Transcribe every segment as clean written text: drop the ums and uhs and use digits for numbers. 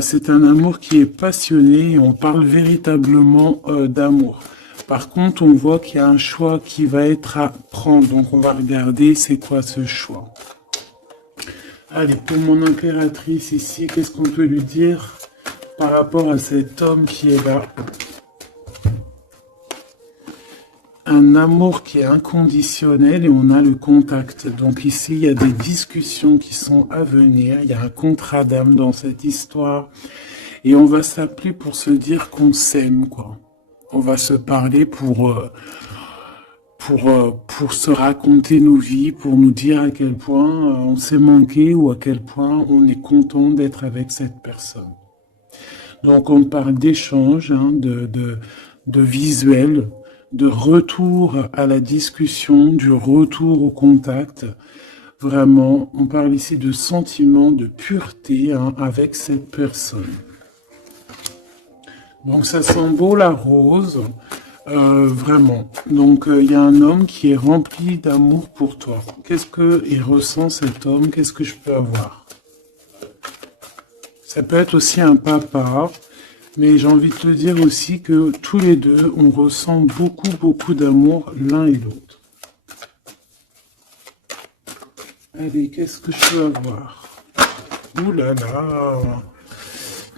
C'est un amour qui est passionné et on parle véritablement d'amour. Par contre, on voit qu'il y a un choix qui va être à prendre. Donc, on va regarder c'est quoi ce choix. Allez, pour mon impératrice ici, qu'est-ce qu'on peut lui dire par rapport à cet homme qui est là? Un amour qui est inconditionnel et on a le contact. Donc ici, il y a des discussions qui sont à venir. Il y a un contrat d'âme dans cette histoire. Et on va s'appeler pour se dire qu'on s'aime, quoi. On va se parler pour se raconter nos vies, pour nous dire à quel point on s'est manqué ou à quel point on est content d'être avec cette personne. Donc on parle d'échange, hein, de visuel, de retour à la discussion, du retour au contact. Vraiment, on parle ici de sentiment, de pureté hein, avec cette personne. Donc ça sent beau la rose, vraiment. Donc il y a un homme qui est rempli d'amour pour toi. Qu'est-ce qu'il ressent cet homme? Qu'est-ce que je peux avoir? Ça peut être aussi un papa. Mais j'ai envie de te dire aussi que tous les deux, on ressent beaucoup d'amour l'un et l'autre. Allez, qu'est-ce que je peux avoir? Ouh là là!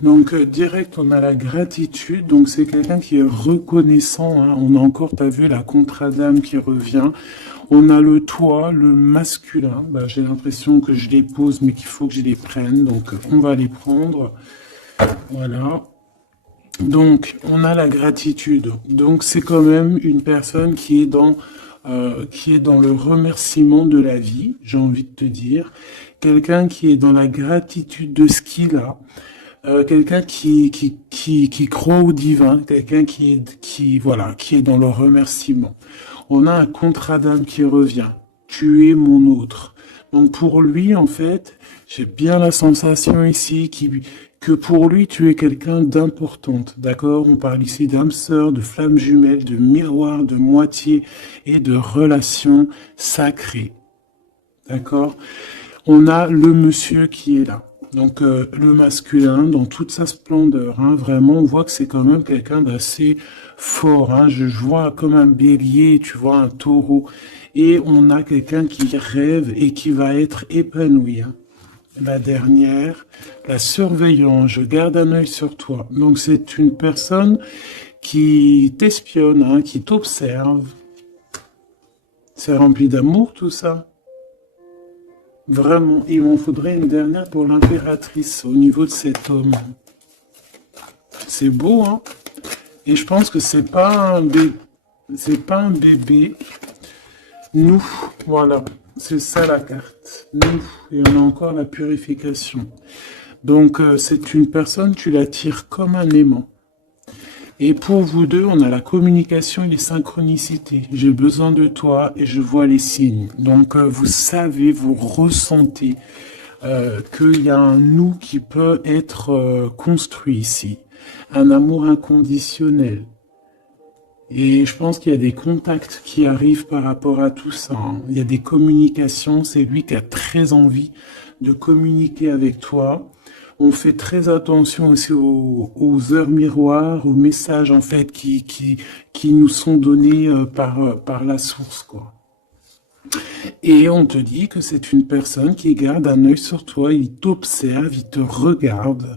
Donc, direct, on a la gratitude. Donc, c'est quelqu'un qui est reconnaissant. Hein. On a encore, t'as vu, la contrat d'âme qui revient. On a le toi, le masculin. Bah, j'ai l'impression que je les pose, mais qu'il faut que je les prenne. Donc, on va les prendre. Voilà. Donc, on a la gratitude. Donc, c'est quand même une personne qui est dans le remerciement de la vie, j'ai envie de te dire. Quelqu'un qui est dans la gratitude de ce qu'il a. Quelqu'un qui croit au divin. Quelqu'un qui est dans le remerciement. On a un contrat d'âme qui revient. Tu es mon autre. Donc, pour lui, en fait, j'ai bien la sensation ici que pour lui, tu es quelqu'un d'importante, d'accord? On parle ici d'âme sœur, de flamme jumelle, de miroir, de moitié et de relation sacrée, d'accord? On a le monsieur qui est là, donc le masculin dans toute sa splendeur, hein, vraiment, on voit que c'est quand même quelqu'un d'assez fort, hein, je vois comme un bélier, tu vois, un taureau, et on a quelqu'un qui rêve et qui va être épanoui, hein. La dernière, la surveillance, je garde un œil sur toi. Donc c'est une personne qui t'espionne, hein, qui t'observe. C'est rempli d'amour tout ça. Vraiment, il m'en faudrait une dernière pour l'impératrice au niveau de cet homme. C'est beau, hein? Et je pense que c'est pas un bébé. Nous, voilà. C'est ça la carte. Nous, et on a encore la purification. Donc, c'est une personne, tu l'attires comme un aimant. Et pour vous deux, on a la communication et les synchronicités. J'ai besoin de toi et je vois les signes. Donc, vous savez, vous ressentez qu'il y a un nous qui peut être construit ici. Un amour inconditionnel. Et je pense qu'il y a des contacts qui arrivent par rapport à tout ça. Hein. Il y a des communications. C'est lui qui a très envie de communiquer avec toi. On fait très attention aussi aux heures miroirs, aux messages en fait qui nous sont donnés par la source, quoi. Et on te dit que c'est une personne qui garde un œil sur toi, il t'observe, il te regarde.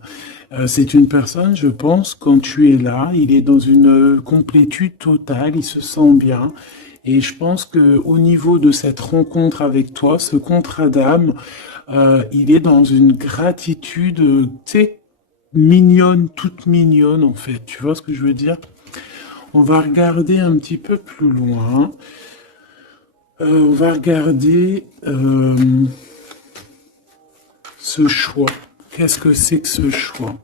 C'est une personne, je pense, quand tu es là, il est dans une complétude totale, il se sent bien. Et je pense que au niveau de cette rencontre avec toi, ce contrat d'âme, il est dans une gratitude, tu sais, mignonne, toute mignonne en fait. Tu vois ce que je veux dire? On va regarder un petit peu plus loin. On va regarder ce choix. Qu'est-ce que c'est que ce choix?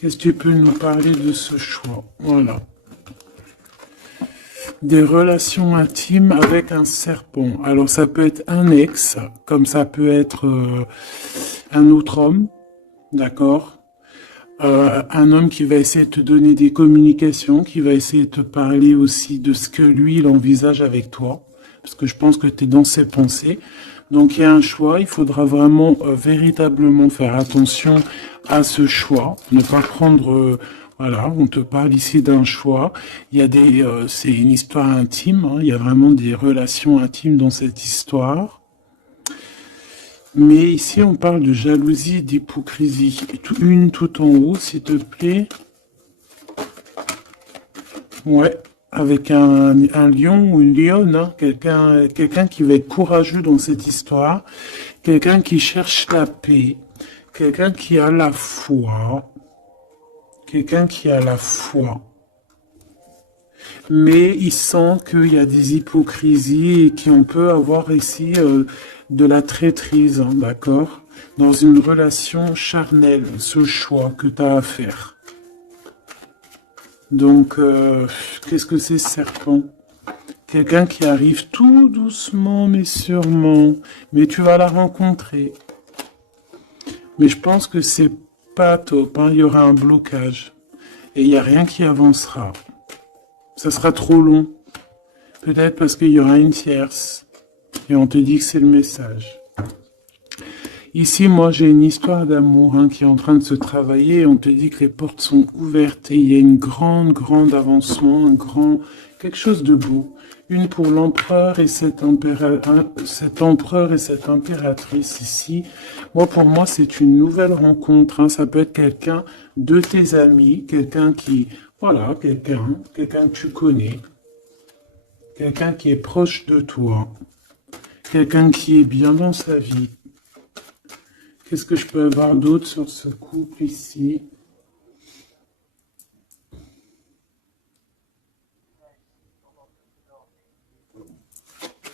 Qu'est-ce que tu peux nous parler de ce choix? Voilà. Des relations intimes avec un serpent. Alors ça peut être un ex, comme ça peut être un autre homme, d'accord? Un homme qui va essayer de te donner des communications, qui va essayer de te parler aussi de ce que lui, il envisage avec toi. Parce que je pense que tu es dans ses pensées. Donc il y a un choix, il faudra vraiment véritablement faire attention à ce choix, ne pas prendre, voilà, on te parle ici d'un choix. Il y a c'est une histoire intime, hein, il y a vraiment des relations intimes dans cette histoire. Mais ici on parle de jalousie, d'hypocrisie. Une tout en haut, s'il te plaît. Ouais, avec un lion ou une lionne, hein, quelqu'un qui va être courageux dans cette histoire, quelqu'un qui cherche la paix, quelqu'un qui a la foi, quelqu'un qui a la foi. Mais il sent qu'il y a des hypocrisies et qu'on peut avoir ici de la traîtrise, hein, d'accord? Dans une relation charnelle, ce choix que tu as à faire. Donc, qu'est-ce que c'est, serpent? Quelqu'un qui arrive tout doucement mais sûrement, mais tu vas la rencontrer. Mais je pense que c'est pas top, hein. Il y aura un blocage et il n'y a rien qui avancera. Ça sera trop long. Peut-être parce qu'il y aura une tierce et on te dit que c'est le message. Ici, moi, j'ai une histoire d'amour hein, qui est en train de se travailler. On te dit que les portes sont ouvertes et il y a une grande avancement, quelque chose de beau. Une pour l'empereur et cet empereur et cette impératrice ici. Moi, pour moi, c'est une nouvelle rencontre. Hein. Ça peut être quelqu'un de tes amis, quelqu'un qui, voilà, quelqu'un que tu connais, quelqu'un qui est proche de toi, quelqu'un qui est bien dans sa vie. Qu'est-ce que je peux avoir d'autre sur ce couple ici?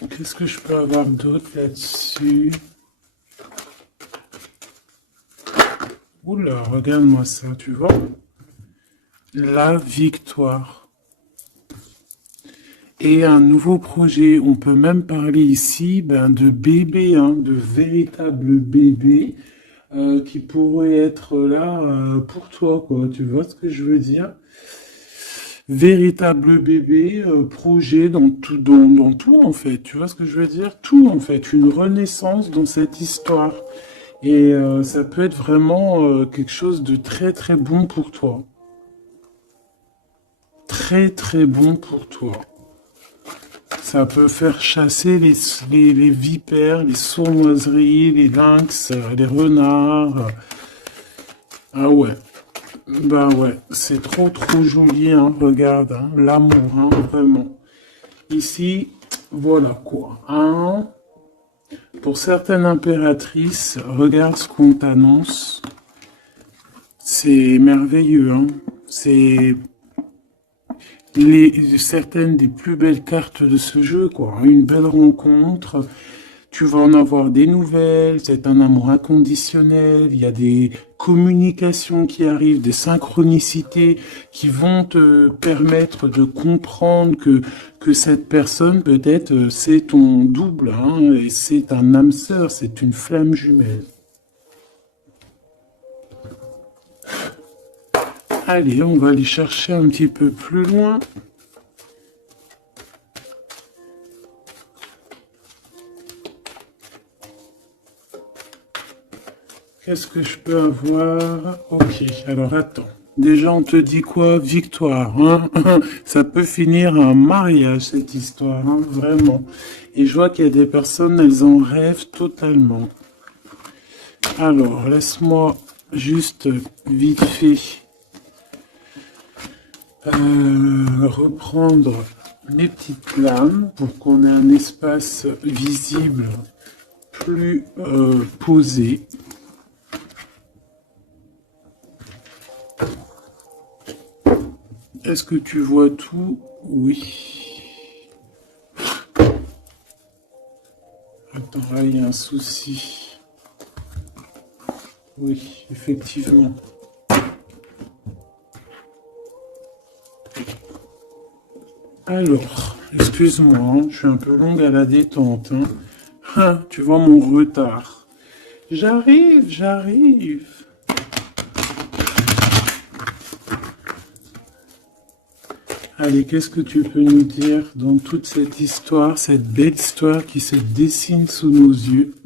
Qu'est-ce que je peux avoir d'autre là-dessus? Oula, regarde-moi ça, tu vois? La victoire. Et un nouveau projet, on peut même parler ici de bébés, hein, de véritables bébés qui pourraient être là pour toi, quoi. Tu vois ce que je veux dire? Véritable bébé, projet dans tout en fait. Tu vois ce que je veux dire? Tout en fait, une renaissance dans cette histoire. Et ça peut être vraiment quelque chose de très bon pour toi. Très bon pour toi. Ça peut faire chasser les vipères, les sournoiseries, les lynx, les renards. Ah ouais. Bah ouais, c'est trop joli, hein, regarde, hein, l'amour, hein, vraiment. Ici, voilà quoi, hein. Pour certaines impératrices, regarde ce qu'on t'annonce. C'est merveilleux, hein. C'est certaines des plus belles cartes de ce jeu, quoi. Une belle rencontre. Tu vas en avoir des nouvelles, c'est un amour inconditionnel, il y a des communications qui arrivent, des synchronicités qui vont te permettre de comprendre que cette personne, peut-être, c'est ton double, hein, et c'est un âme sœur, c'est une flamme jumelle. Allez, on va aller chercher un petit peu plus loin. Qu'est-ce que je peux avoir? Ok, alors attends. Déjà, on te dit quoi? Victoire, hein? Ça peut finir un mariage, cette histoire, hein? Vraiment. Et je vois qu'il y a des personnes, elles en rêvent totalement. Alors, laisse-moi juste vite fait reprendre mes petites lames pour qu'on ait un espace visible plus posé. Est-ce que tu vois tout? Oui. Attends, là, il y a un souci. Oui, effectivement. Alors, excuse-moi, hein, je suis un peu longue à la détente. Hein. Ah, tu vois mon retard. J'arrive. Allez, qu'est-ce que tu peux nous dire dans toute cette histoire, cette belle histoire qui se dessine sous nos yeux?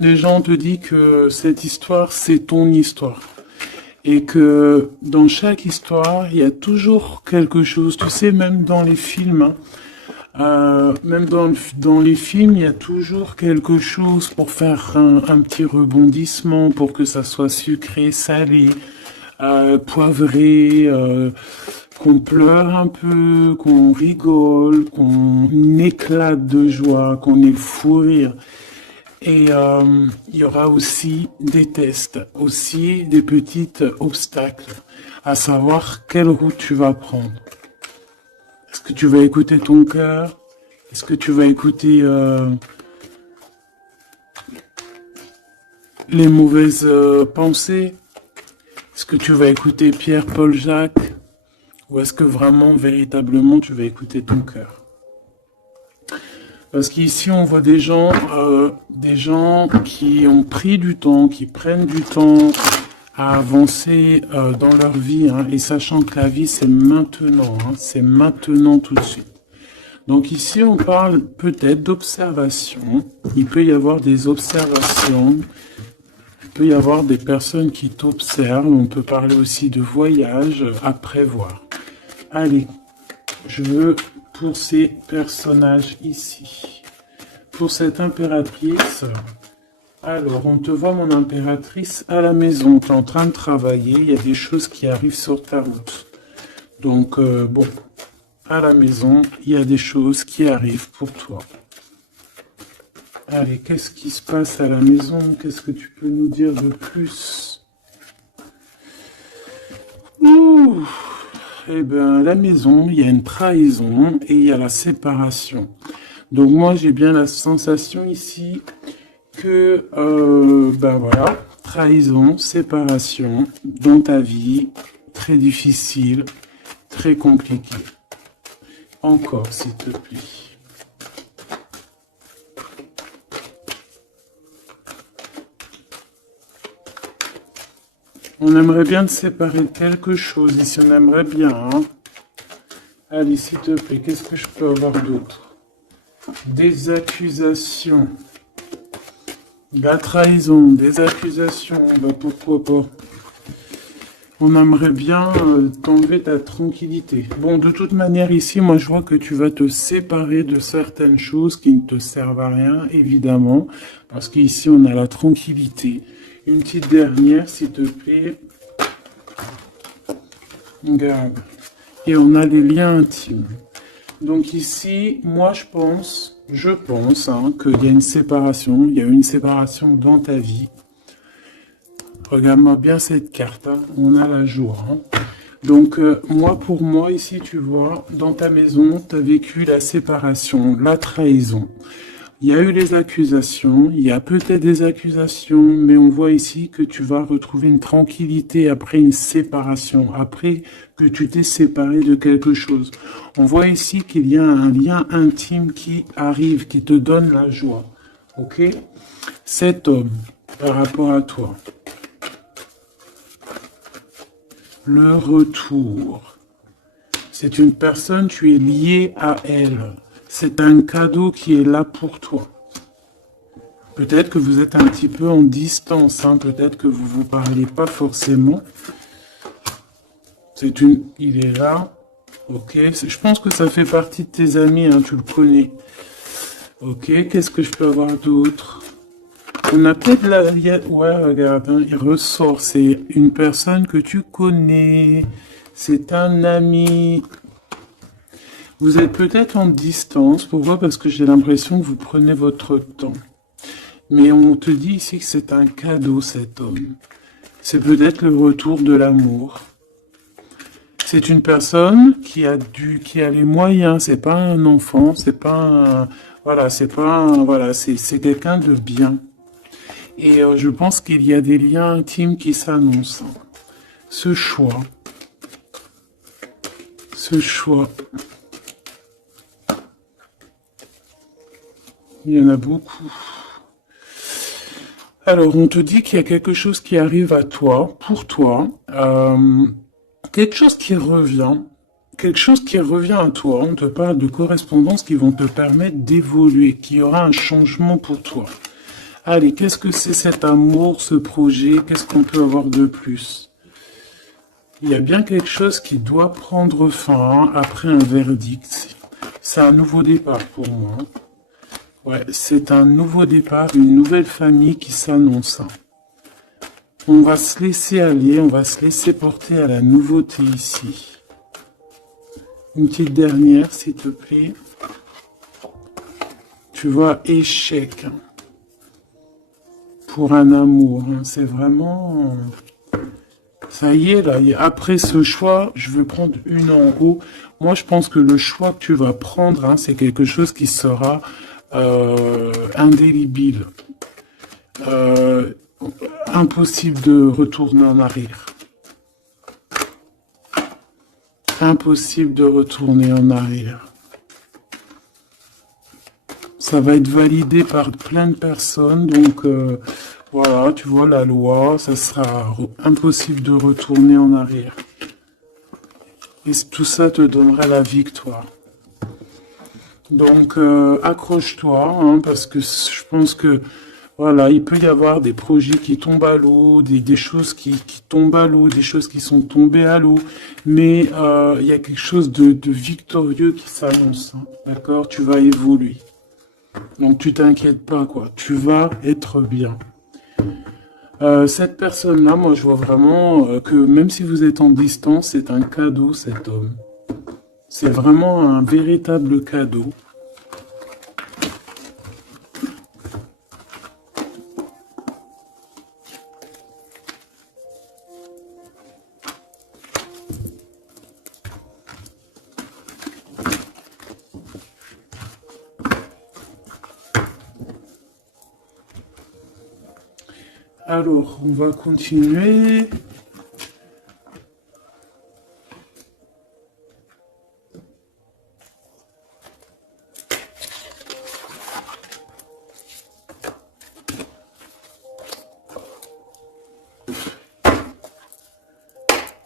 Déjà, on te dit que cette histoire, c'est ton histoire. Et que dans chaque histoire, il y a toujours quelque chose. Tu sais, même dans les films, hein, même dans les films, il y a toujours quelque chose pour faire un petit rebondissement, pour que ça soit sucré, salé, poivré, qu'on pleure un peu, qu'on rigole, qu'on éclate de joie, qu'on ait le fou rire. Et il y aura aussi des tests, aussi des petits obstacles, à savoir quelle route tu vas prendre. Est-ce que tu vas écouter ton cœur? Est-ce que tu vas écouter les mauvaises pensées? Est-ce que tu vas écouter Pierre, Paul, Jacques? Ou est-ce que vraiment, véritablement, tu vas écouter ton cœur? Parce qu'ici, on voit des gens qui ont pris du temps, qui prennent du temps à avancer dans leur vie, hein, et sachant que la vie, c'est maintenant, hein, c'est maintenant tout de suite. Donc ici, on parle peut-être d'observation. Il peut y avoir des observations. Il peut y avoir des personnes qui t'observent. On peut parler aussi de voyage à prévoir. Allez, je veux pour ces personnages ici. Pour cette impératrice, alors on te voit mon impératrice à la maison, tu es en train de travailler, il y a des choses qui arrivent sur ta route. Donc bon, à la maison, il y a des choses qui arrivent pour toi. Allez, qu'est-ce qui se passe à la maison? Qu'est-ce que tu peux nous dire de plus? Ouh. Eh bien, à la maison, il y a une trahison et il y a la séparation. Donc moi, j'ai bien la sensation ici que, ben voilà, trahison, séparation dans ta vie, très difficile, très compliqué. Encore, s'il te plaît. On aimerait bien te séparer de quelque chose, ici on aimerait bien, hein. Allez, s'il te plaît, qu'est-ce que je peux avoir d'autre? Des accusations. La trahison, des accusations, bah pourquoi pas. On aimerait bien t'enlever ta tranquillité. Bon, de toute manière, ici, moi je vois que tu vas te séparer de certaines choses qui ne te servent à rien, évidemment, parce qu'ici on a la tranquillité. Une petite dernière, s'il te plaît. Regarde. Et on a les liens intimes. Donc ici, moi je pense hein, qu'il y a une séparation. Il y a une séparation dans ta vie. Regarde-moi bien cette carte. Hein. On a la joie. Hein. Donc pour moi, ici, tu vois, dans ta maison, tu as vécu la séparation, la trahison. Il y a eu les accusations, il y a peut-être des accusations, mais on voit ici que tu vas retrouver une tranquillité après une séparation, après que tu t'es séparé de quelque chose. On voit ici qu'il y a un lien intime qui arrive, qui te donne la joie. Ok? Cet homme, par rapport à toi. Le retour. C'est une personne, tu es lié à elle. C'est un cadeau qui est là pour toi. Peut-être que vous êtes un petit peu en distance, hein. Peut-être que vous ne vous parlez pas forcément. Il est là. Ok. Je pense que ça fait partie de tes amis, hein, tu le connais. Ok. Qu'est-ce que je peux avoir d'autre? On a peut-être la... Ouais, regarde, hein, il ressort. C'est une personne que tu connais. C'est un ami. Vous êtes peut-être en distance. Pourquoi? Parce que j'ai l'impression que vous prenez votre temps. Mais on te dit ici que c'est un cadeau, cet homme. C'est peut-être le retour de l'amour. C'est une personne qui a les moyens. C'est pas un enfant. C'est pas un... Voilà, c'est pas un... Voilà, c'est quelqu'un de bien. Et je pense qu'il y a des liens intimes qui s'annoncent. Ce choix. Il y en a beaucoup. Alors, on te dit qu'il y a quelque chose qui arrive à toi, pour toi. quelque chose qui revient. Quelque chose qui revient à toi. On te parle de correspondances qui vont te permettre d'évoluer, qui aura un changement pour toi. Allez, qu'est-ce que c'est cet amour, ce projet? Qu'est-ce qu'on peut avoir de plus? Il y a bien quelque chose qui doit prendre fin après un verdict. C'est un nouveau départ pour moi. Ouais, c'est un nouveau départ, une nouvelle famille qui s'annonce. On va se laisser aller, on va se laisser porter à la nouveauté ici. Une petite dernière, s'il te plaît. Tu vois, échec. Pour un amour, hein. C'est vraiment... Ça y est, là, après ce choix, je veux prendre une en haut. Moi, je pense que le choix que tu vas prendre, hein, c'est quelque chose qui sera indélébile. Impossible de retourner en arrière. Impossible de retourner en arrière. Ça va être validé par plein de personnes, donc voilà, tu vois la loi, ça sera impossible de retourner en arrière. Et tout ça te donnera la victoire. Donc accroche-toi, hein, parce que je pense que voilà, il peut y avoir des projets qui tombent à l'eau, des choses qui tombent à l'eau, des choses qui sont tombées à l'eau, mais il y a quelque chose de victorieux qui s'annonce, hein, d'accord? Tu vas évoluer. Donc tu t'inquiètes pas, quoi. Tu vas être bien. Cette personne-là, moi je vois vraiment que même si vous êtes en distance, c'est un cadeau, cet homme. C'est vraiment un véritable cadeau. Alors, on va continuer.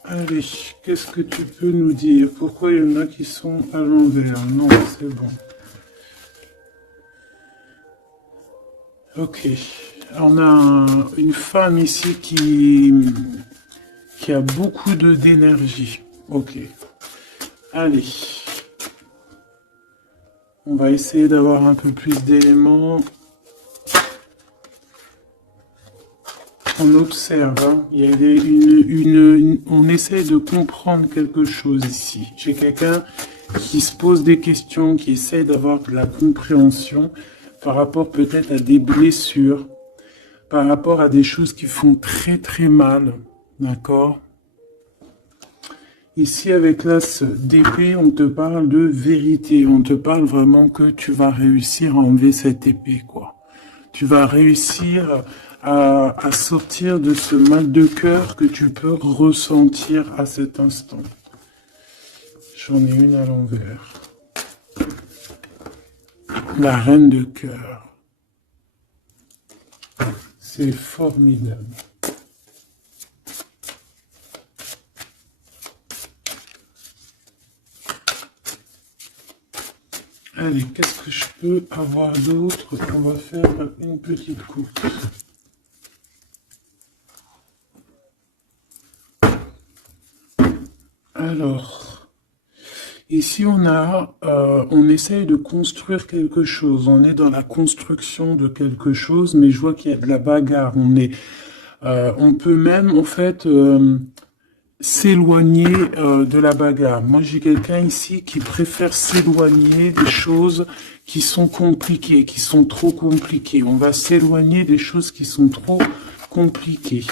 Allez, qu'est-ce que tu peux nous dire? Pourquoi il y en a qui sont à l'envers? Non, c'est bon. Ok. On a une femme ici qui a beaucoup d'énergie. Ok. Allez. On va essayer d'avoir un peu plus d'éléments. On observe, hein. Il y a on essaie de comprendre quelque chose ici. J'ai quelqu'un qui se pose des questions, qui essaie d'avoir de la compréhension par rapport peut-être à des blessures, par rapport à des choses qui font très très mal, d'accord? Ici, avec l'as d'épée, on te parle de vérité, on te parle vraiment que tu vas réussir à enlever cette épée, quoi. Tu vas réussir à sortir de ce mal de cœur que tu peux ressentir à cet instant. J'en ai une à l'envers. La reine de cœur. C'est formidable. Allez, qu'est-ce que je peux avoir d'autre? On va faire une petite coupe. Alors, ici on essaye de construire quelque chose. On est dans la construction de quelque chose, mais je vois qu'il y a de la bagarre. On peut même en fait s'éloigner de la bagarre. Moi, j'ai quelqu'un ici qui préfère s'éloigner des choses qui sont compliquées, qui sont trop compliquées. On va s'éloigner des choses qui sont trop compliquées.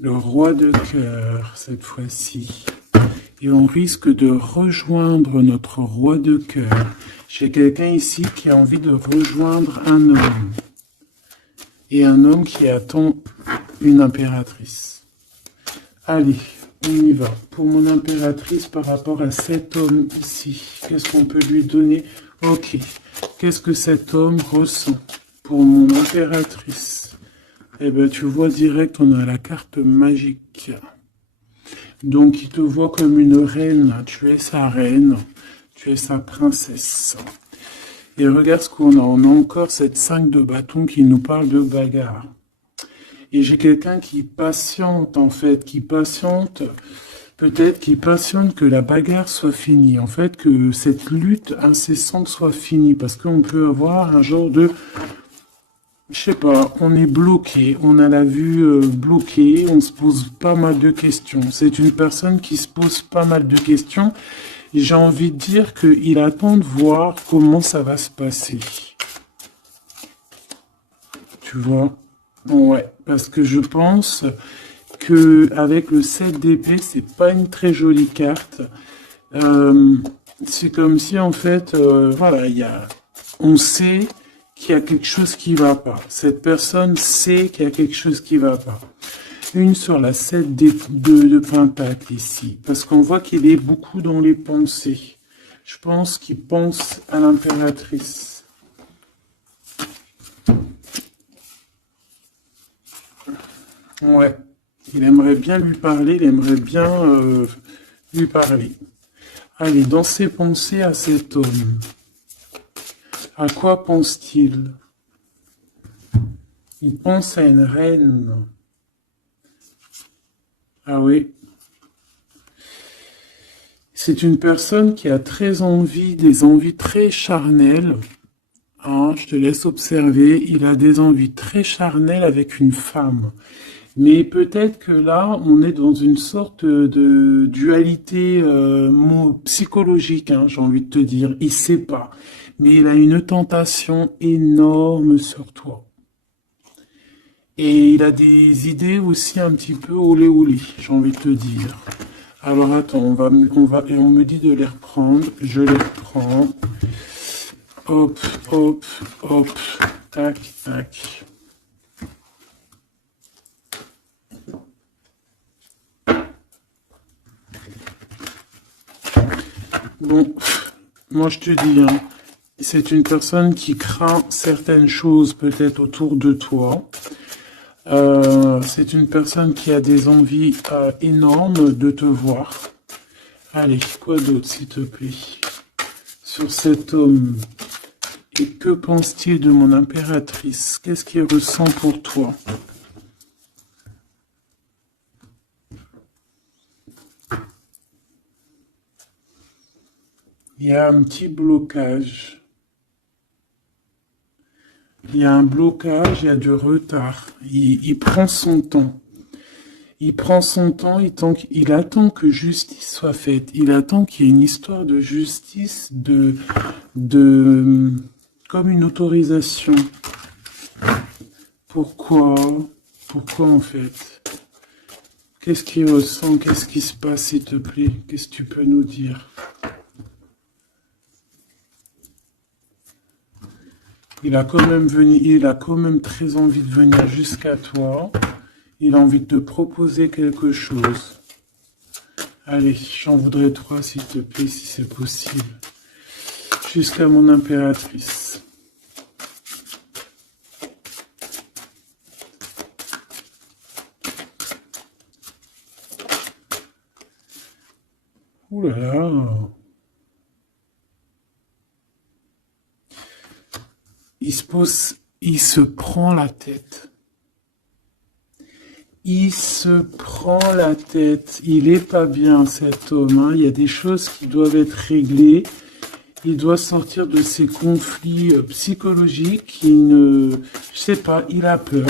Le roi de cœur, cette fois-ci. Et on risque de rejoindre notre roi de cœur. J'ai quelqu'un ici qui a envie de rejoindre un homme. Et un homme qui attend une impératrice. Allez, on y va. Pour mon impératrice, par rapport à cet homme ici, qu'est-ce qu'on peut lui donner? Ok. Qu'est-ce que cet homme ressent pour mon impératrice? Eh ben, tu vois direct, on a la carte magique. Donc, il te voit comme une reine. Tu es sa reine. Tu es sa princesse. Et regarde ce qu'on a. On a encore cette 5 de bâton qui nous parle de bagarre. Et j'ai quelqu'un qui patiente, en fait, qui patiente, peut-être qui patiente que la bagarre soit finie. En fait, que cette lutte incessante soit finie. Parce qu'on peut avoir un genre de... Je sais pas, on est bloqué, on a la vue bloquée, on se pose pas mal de questions. C'est une personne qui se pose pas mal de questions. Et j'ai envie de dire qu'il attend de voir comment ça va se passer. Tu vois? Ouais, parce que je pense que avec le 7 d'épée, c'est pas une très jolie carte. Euh, c'est comme si en fait, voilà, on sait qu'il y a quelque chose qui va pas. Cette personne sait qu'il y a quelque chose qui va pas. Une sur la 7 de Pentacle ici, parce qu'on voit qu'il est beaucoup dans les pensées. Je pense qu'il pense à l'impératrice. Ouais, il aimerait bien lui parler, il aimerait bien lui parler. Allez, dans ses pensées à cet homme, à quoi pense-t-il? Il pense à une reine. Ah oui. C'est une personne qui a très envie, des envies très charnelles. Hein, je te laisse observer. Il a des envies très charnelles avec une femme. Mais peut-être que là, on est dans une sorte de dualité psychologique, hein, j'ai envie de te dire. Il sait pas. Mais il a une tentation énorme sur toi. Et il a des idées aussi un petit peu olé olé, j'ai envie de te dire. Alors attends, et on me dit de les reprendre. Je les reprends. Hop, hop, hop. Tac, tac. Bon, moi je te dis, hein, c'est une personne qui craint certaines choses peut-être autour de toi. C'est une personne qui a des envies énormes de te voir. Allez, quoi d'autre s'il te plaît? Sur cet homme. Et que pense-t-il de mon impératrice? Qu'est-ce qu'il ressent pour toi? Il y a un petit blocage. Il y a un blocage, il y a du retard. Il prend son temps. Il prend son temps, il attend que justice soit faite. Il attend qu'il y ait une histoire de justice, comme une autorisation. Pourquoi? Pourquoi en fait? Qu'est-ce qu'il ressent? Qu'est-ce qui se passe, s'il te plaît? Qu'est-ce que tu peux nous dire? Il a quand même très envie de venir jusqu'à toi. Il a envie de te proposer quelque chose. Allez, j'en voudrais 3, s'il te plaît, si c'est possible. Jusqu'à mon impératrice. Ouh là là. Il se prend la tête. Il se prend la tête. Il est pas bien, cet homme, hein. Il y a des choses qui doivent être réglées. Il doit sortir de ces conflits psychologiques. Je sais pas, il a peur.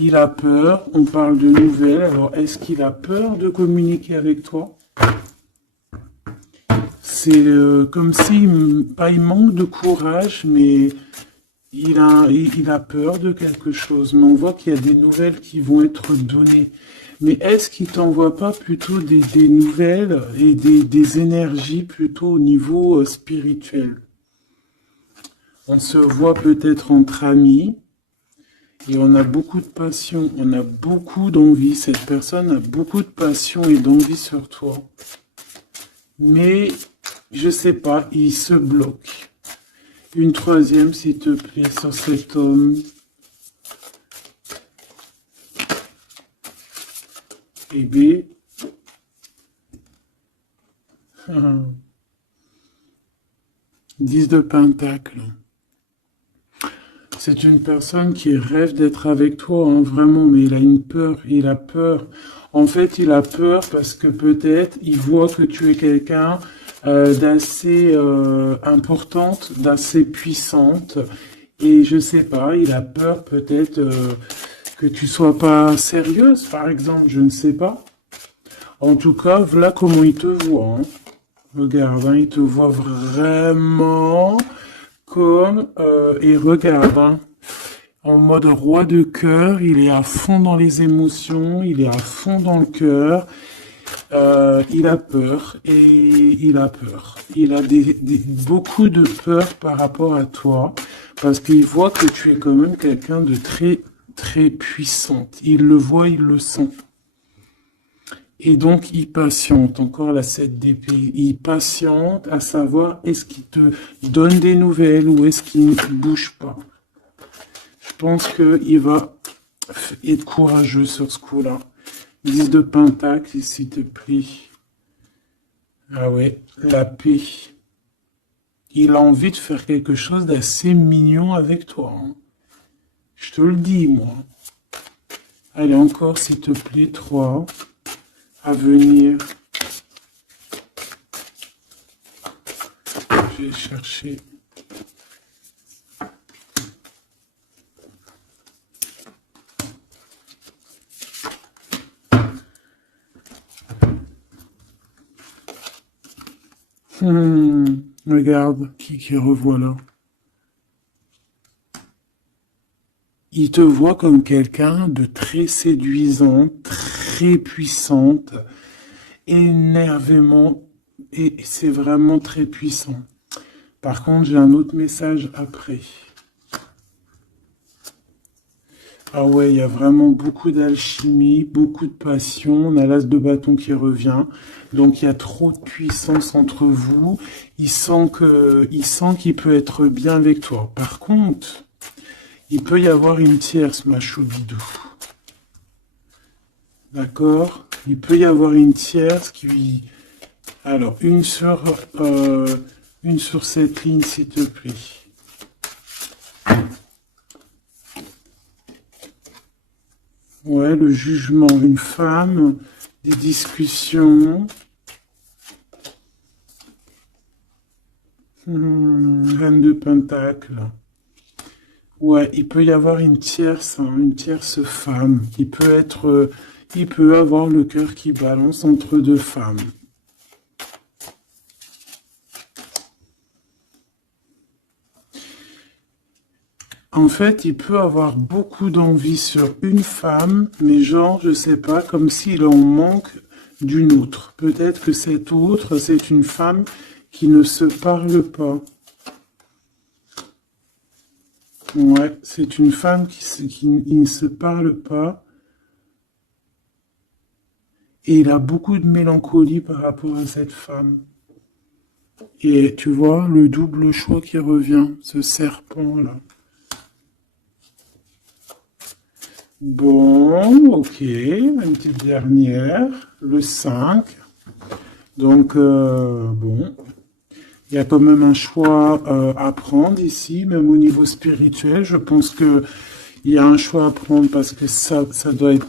Il a peur. On parle de nouvelles. Alors, est-ce qu'il a peur de communiquer avec toi? C'est comme si, pas il manque de courage, mais il a peur de quelque chose. Mais on voit qu'il y a des nouvelles qui vont être données. Mais est-ce qu'il t'envoie pas plutôt des nouvelles et des énergies plutôt au niveau spirituel? On se voit peut-être entre amis et on a beaucoup de passion, on a beaucoup d'envie. Cette personne a beaucoup de passion et d'envie sur toi. Mais, je sais pas, il se bloque. Une troisième, s'il te plaît, sur cet homme. B. 10 de Pentacle. C'est une personne qui rêve d'être avec toi, hein, vraiment, mais il a une peur, il a peur. En fait, il a peur parce que peut-être il voit que tu es quelqu'un d'assez importante, d'assez puissante, et je sais pas, il a peur peut-être que tu sois pas sérieuse, par exemple, je ne sais pas. En tout cas, voilà comment il te voit, hein. Regarde, hein, il te voit vraiment comme... et regarde, hein, en mode roi de cœur, il est à fond dans les émotions, il est à fond dans le cœur, il a peur, et il a peur. Il a beaucoup de peur par rapport à toi, parce qu'il voit que tu es quand même quelqu'un de très, très puissante. Il le voit, il le sent. Et donc, il patiente, encore la 7 d'épée, il patiente à savoir est-ce qu'il te donne des nouvelles ou est-ce qu'il ne bouge pas. Je pense qu'il va être courageux sur ce coup-là. 10 de Pentacle, s'il te plaît. Ah ouais, la paix. Il a envie de faire quelque chose d'assez mignon avec toi, hein. Je te le dis, moi. Allez, encore, s'il te plaît, 3. À venir. Je vais chercher. Regarde qui revoit là. Il te voit comme quelqu'un de très séduisant, très puissante, énervément, et c'est vraiment très puissant. Par contre, j'ai un autre message après. Ah ouais, il y a vraiment beaucoup d'alchimie, beaucoup de passion. On a l'as de bâton qui revient. Donc, il y a trop de puissance entre vous. Il sent qu'il peut être bien avec toi. Par contre, il peut y avoir une tierce, ma choubidou. D'accord? Il peut y avoir une tierce qui... Alors, une sur cette ligne, s'il te plaît. Ouais, le jugement, une femme, des discussions. Reine de Pentacle. Ouais, il peut y avoir une tierce femme. Il peut avoir le cœur qui balance entre deux femmes. En fait, il peut avoir beaucoup d'envie sur une femme, mais genre, je sais pas, comme s'il en manque d'une autre. Peut-être que cette autre, c'est une femme qui ne se parle pas. Ouais, c'est une femme qui ne se parle pas. Et il a beaucoup de mélancolie par rapport à cette femme. Et tu vois, le double choix qui revient, ce serpent-là. Bon, ok, une petite dernière, le 5. Donc, bon, il y a quand même un choix à prendre ici, même au niveau spirituel. Je pense que il y a un choix à prendre parce que ça doit être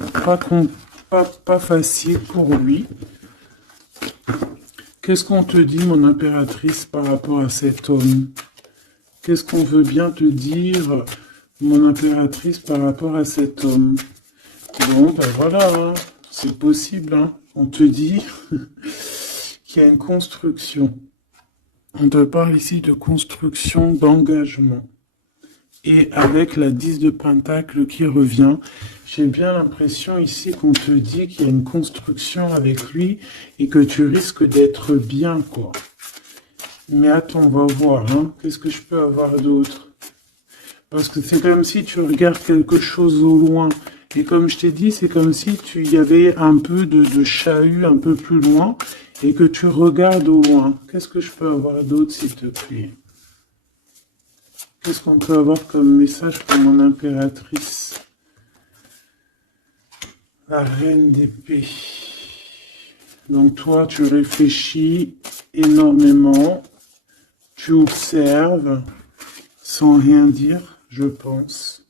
pas facile pour lui. Qu'est-ce qu'on te dit, mon impératrice, par rapport à cet homme? Qu'est-ce qu'on veut bien te dire, mon impératrice, par rapport à cet homme? Bon, ben voilà, hein, c'est possible, hein. On te dit qu'il y a une construction. On te parle ici de construction, d'engagement. Et avec la 10 de Pentacle qui revient, j'ai bien l'impression ici qu'on te dit qu'il y a une construction avec lui et que tu risques d'être bien, quoi. Mais attends, on va voir, hein. Qu'est-ce que je peux avoir d'autre? Parce que c'est comme si tu regardes quelque chose au loin. Et comme je t'ai dit, c'est comme si il y avait un peu de chahut un peu plus loin et que tu regardes au loin. Qu'est-ce que je peux avoir d'autre, s'il te plaît? Qu'est-ce qu'on peut avoir comme message pour mon impératrice? La reine d'épée. Donc toi, tu réfléchis énormément, tu observes sans rien dire, je pense.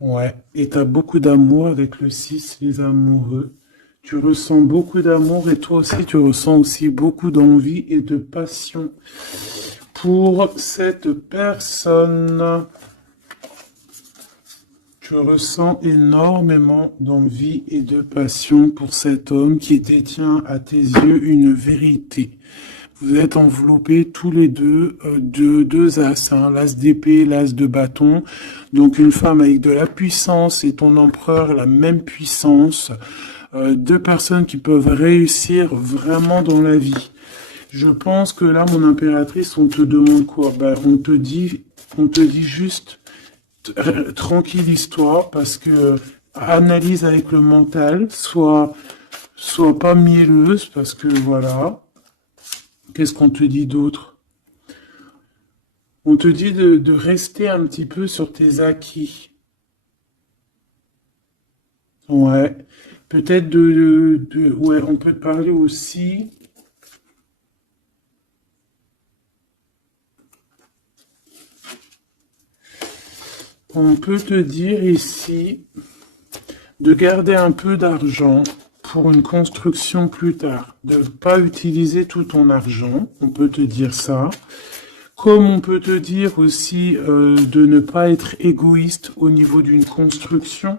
Ouais, et tu as beaucoup d'amour avec le 6, les amoureux. Tu ressens beaucoup d'amour et toi aussi, tu ressens aussi beaucoup d'envie et de passion pour cette personne. Tu ressens énormément d'envie et de passion pour cet homme qui détient à tes yeux une vérité. Vous êtes enveloppés tous les deux de deux as, hein, l'as d'épée, l'as de bâton. Donc une femme avec de la puissance et ton empereur la même puissance. Deux personnes qui peuvent réussir vraiment dans la vie. Je pense que là, mon impératrice, on te demande quoi? Ben, on te dit juste tranquille histoire parce que analyse avec le mental, soit pas mielleuse parce que voilà. Qu'est-ce qu'on te dit d'autre? On te dit de rester un petit peu sur tes acquis. Ouais. Peut-être ouais, on peut te parler aussi. On peut te dire ici de garder un peu d'argent pour une construction plus tard. De ne pas utiliser tout ton argent. On peut te dire ça. Comme on peut te dire aussi de ne pas être égoïste au niveau d'une construction.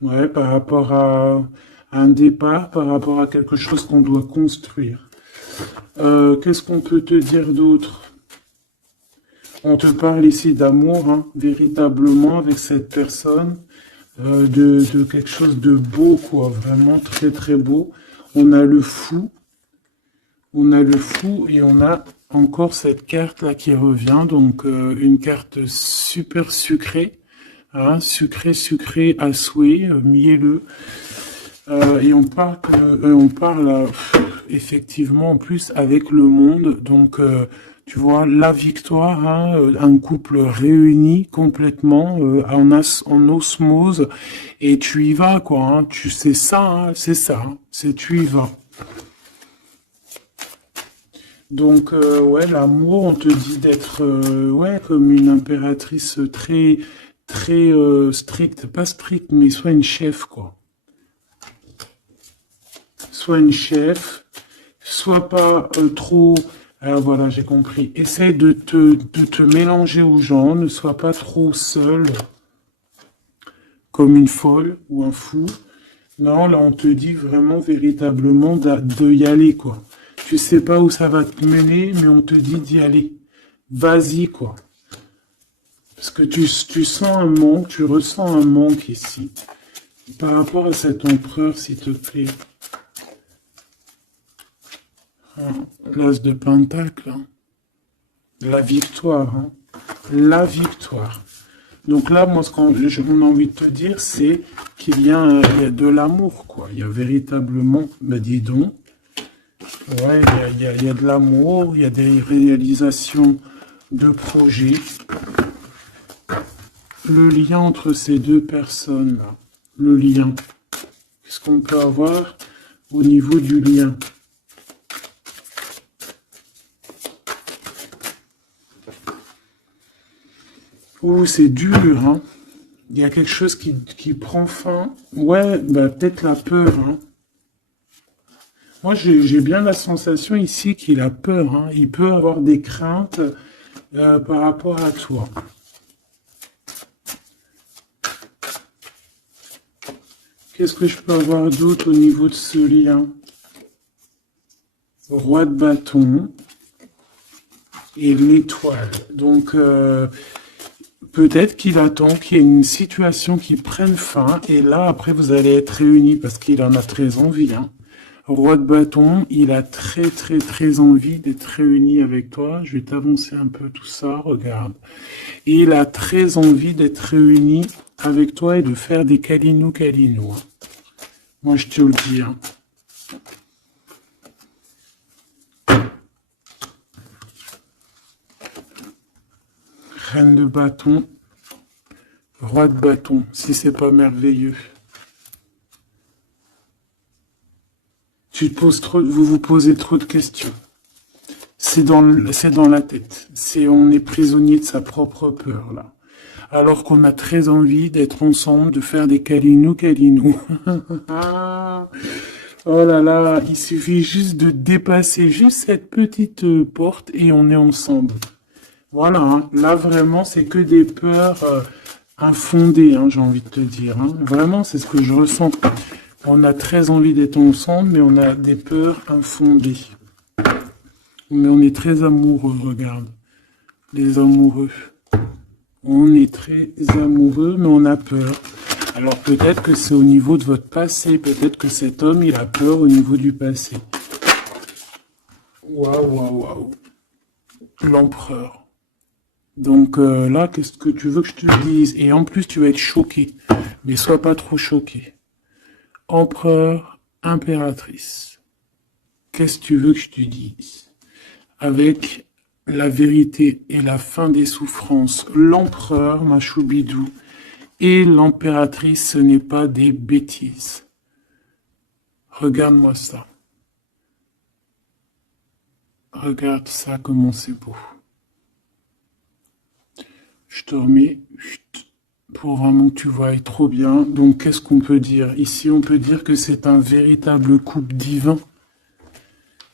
Ouais, par rapport à un départ, par rapport à quelque chose qu'on doit construire. Qu'est-ce qu'on peut te dire d'autre? On te parle ici d'amour, hein, véritablement, avec cette personne, de quelque chose de beau, quoi, vraiment très très beau. On a le fou, on a le fou et on a encore cette carte-là qui revient, donc une carte super sucrée, hein, sucré à souhait, mielleux. Et on parle effectivement en plus avec le monde. Donc, tu vois, la victoire, hein, un couple réuni complètement en osmose. Et tu y vas, quoi. Hein, tu sais ça, hein, c'est ça. Hein, c'est tu y vas. Donc, ouais, l'amour, on te dit d'être, ouais, comme une impératrice très, très stricte. Pas stricte, mais soit une chef, quoi. Soit une chef, soit pas trop. Alors voilà, j'ai compris. Essaye de te mélanger aux gens, ne sois pas trop seul, comme une folle ou un fou. Non, là, on te dit vraiment, véritablement, de y aller, quoi. Tu sais pas où ça va te mener, mais on te dit d'y aller. Vas-y, quoi. Parce que tu sens un manque, tu ressens un manque ici. Par rapport à cet empereur, s'il te plaît. L'as de Pentacle, hein. La victoire, hein. La victoire. Donc là, moi, ce qu'on a envie de te dire, c'est qu'il y a, il y a de l'amour, quoi. Il y a véritablement, ben dis donc, ouais, il y a de l'amour, il y a des réalisations de projets. Le lien entre ces deux personnes-là, le lien. Qu'est-ce qu'on peut avoir au niveau du lien? Oh, c'est dur, hein. Il y a quelque chose qui prend fin. Ouais, bah, peut-être la peur, hein. Moi, j'ai bien la sensation ici qu'il a peur, hein. Il peut avoir des craintes par rapport à toi. Qu'est-ce que je peux avoir d'autre au niveau de ce lien? Roi de bâton et l'étoile. Donc, peut-être qu'il attend qu'il y ait une situation qui prenne fin et là, après, vous allez être réunis parce qu'il en a très envie, hein. Roi de bâton, il a très très très envie d'être réuni avec toi. Je vais t'avancer un peu tout ça, regarde. Et il a très envie d'être réuni avec toi et de faire des câlinou. Hein. Moi, je te le dis. Hein. Reine de bâton, roi de bâton, si c'est pas merveilleux. Vous vous posez trop de questions. C'est dans la tête. On est prisonnier de sa propre peur, là. Alors qu'on a très envie d'être ensemble, de faire des câlinous. Oh là là, il suffit juste de dépasser juste cette petite porte et on est ensemble. Voilà, hein. Là vraiment, c'est que des peurs infondées, hein, j'ai envie de te dire. Hein. Vraiment, c'est ce que je ressens. On a très envie d'être ensemble, mais on a des peurs infondées. Mais on est très amoureux, regarde. Les amoureux. On est très amoureux, mais on a peur. Alors peut-être que c'est au niveau de votre passé. Peut-être que cet homme, il a peur au niveau du passé. Waouh, waouh, waouh. L'empereur. Donc là, qu'est-ce que tu veux que je te dise? Et en plus, tu vas être choqué. Mais sois pas trop choqué. Empereur, impératrice. Qu'est-ce que tu veux que je te dise? Avec la vérité et la fin des souffrances, l'empereur, ma choubidou, et l'impératrice, ce n'est pas des bêtises. Regarde-moi ça. Regarde ça, comment c'est beau. Je te remets pour vraiment que tu vois trop bien. Donc, qu'est-ce qu'on peut dire? Ici, on peut dire que c'est un véritable couple divin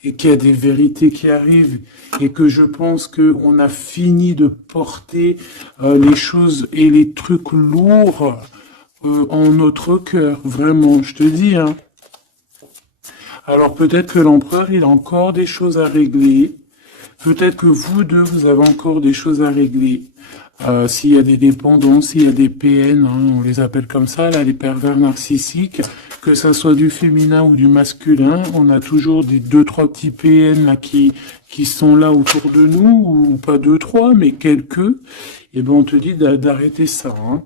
et qu'il y a des vérités qui arrivent et que je pense qu'on a fini de porter les choses et les trucs lourds en notre cœur. Vraiment, je te dis. Hein. Alors, peut-être que l'empereur, il a encore des choses à régler. Peut-être que vous deux, vous avez encore des choses à régler. S'il y a des dépendances, s'il y a des PN, hein, on les appelle comme ça, là, les pervers narcissiques, que ça soit du féminin ou du masculin, on a toujours des 2-3 petits PN là qui sont là autour de nous, ou pas 2-3, mais quelques, et ben on te dit d'arrêter ça. Hein.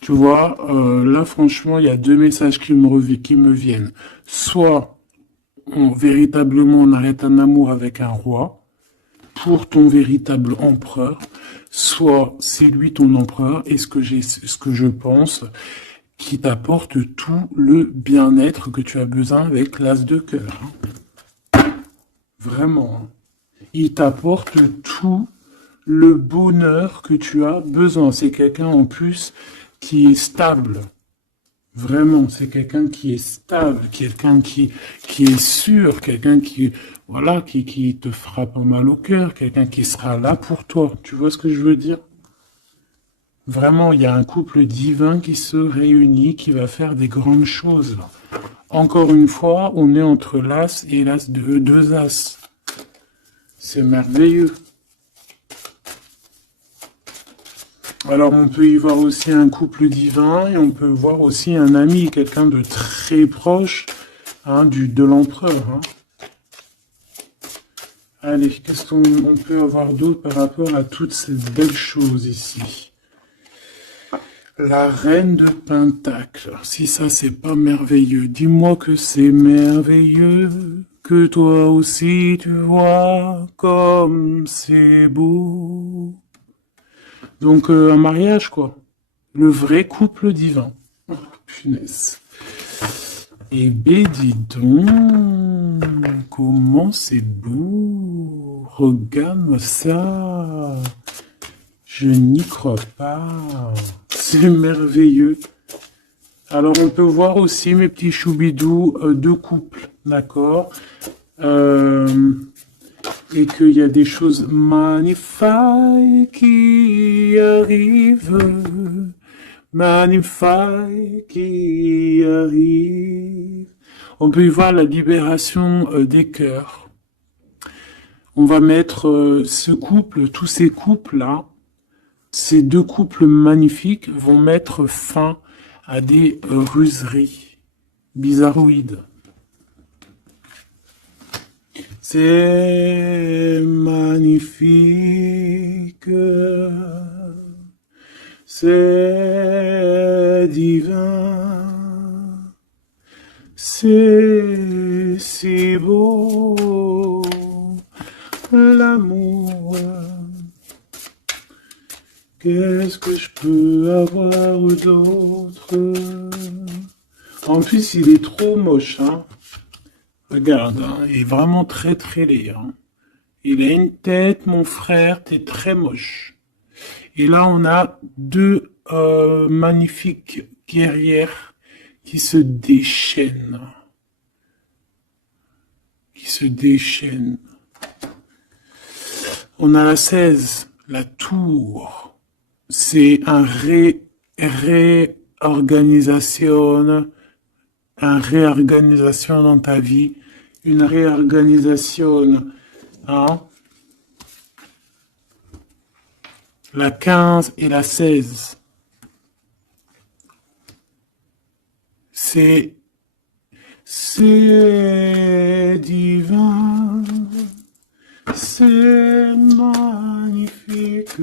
Tu vois, là franchement, il y a deux messages qui me viennent. Soit véritablement on arrête un amour avec un roi, pour ton véritable empereur, soit c'est lui ton empereur, et ce que je pense, qui t'apporte tout le bien-être que tu as besoin avec l'as de cœur. Vraiment. Il t'apporte tout le bonheur que tu as besoin. C'est quelqu'un en plus qui est stable. Vraiment, c'est quelqu'un qui est stable, quelqu'un qui est sûr, quelqu'un qui, voilà, qui te fera pas mal au cœur, quelqu'un qui sera là pour toi. Tu vois ce que je veux dire? Vraiment, il y a un couple divin qui se réunit, qui va faire des grandes choses. Encore une fois, on est entre l'as et l'as de deux as. C'est merveilleux. Alors on peut y voir aussi un couple divin et on peut voir aussi un ami, quelqu'un de très proche hein, de l'empereur. Hein. Allez, qu'est-ce qu'on peut avoir d'autre par rapport à toutes ces belles choses ici? La reine de Pentacle. Si ça c'est pas merveilleux, dis-moi que c'est merveilleux, que toi aussi tu vois comme c'est beau. Donc, un mariage, quoi. Le vrai couple divin. Oh, punaise. Eh ben, dis donc, comment c'est beau. Regarde-moi ça. Je n'y crois pas. C'est merveilleux. Alors, on peut voir aussi, mes petits choubidous, deux couples, d'accord et qu'il y a des choses magnifiques qui arrivent, magnifiques qui arrivent. On peut y voir la libération des cœurs. On va mettre ce couple, tous ces couples-là, ces deux couples magnifiques vont mettre fin à des ruseries bizarroïdes. C'est magnifique, c'est divin, c'est si beau, l'amour. Qu'est-ce que je peux avoir d'autre? En plus, il est trop moche, hein. Regarde, hein, il est vraiment très très laid. Hein. Il a une tête, mon frère, t'es très moche. Et là, on a deux magnifiques guerrières qui se déchaînent. Qui se déchaînent. On a la 16, la tour. C'est un réorganisation, une réorganisation dans ta vie, une réorganisation, hein. La 15 et la 16. C'est divin, c'est magnifique.